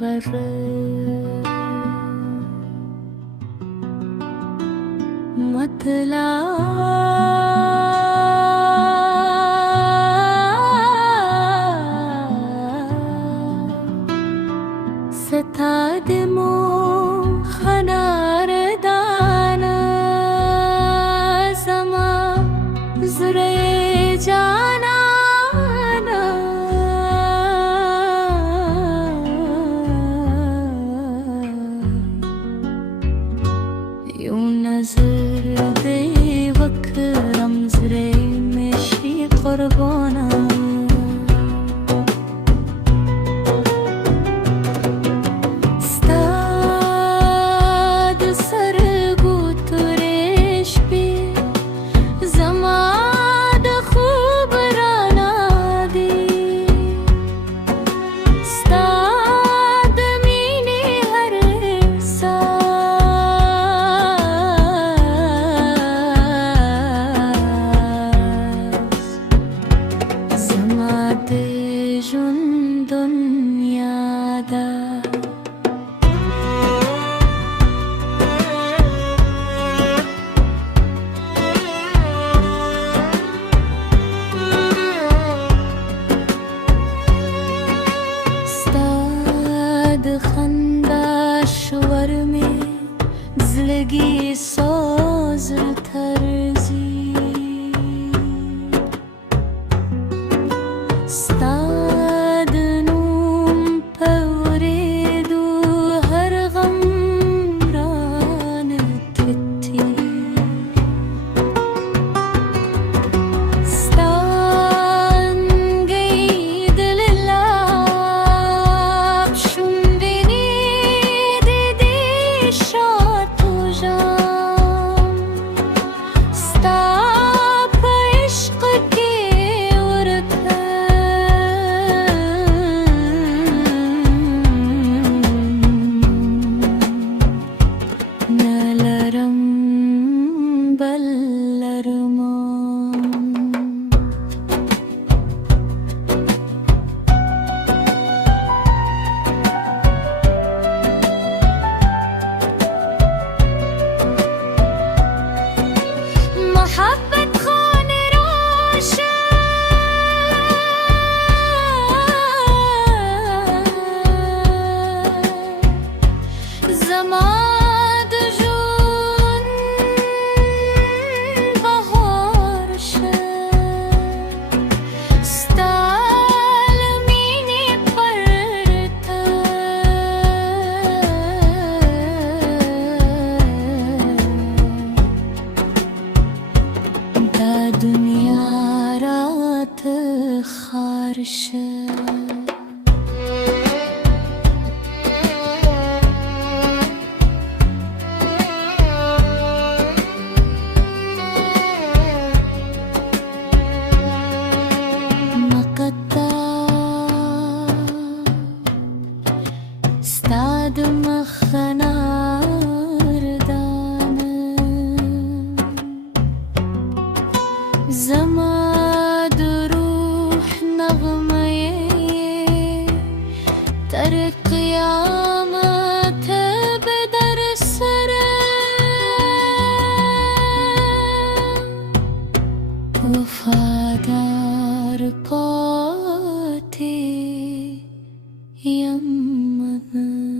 वर मतला ستادمو خناردان زما زره جانانا یوں نظر دے وکرم زره مشی قربانا خنداشور में जिंदगी सोज थर्जी स्ताद नूम पवरे दू हर गम रान तिथी स्तान गई दिल दुनिया रात खारश مقطع استاد مخناردان زما روح نغمه تر قیامت بدر سر وفادار پاتی یمن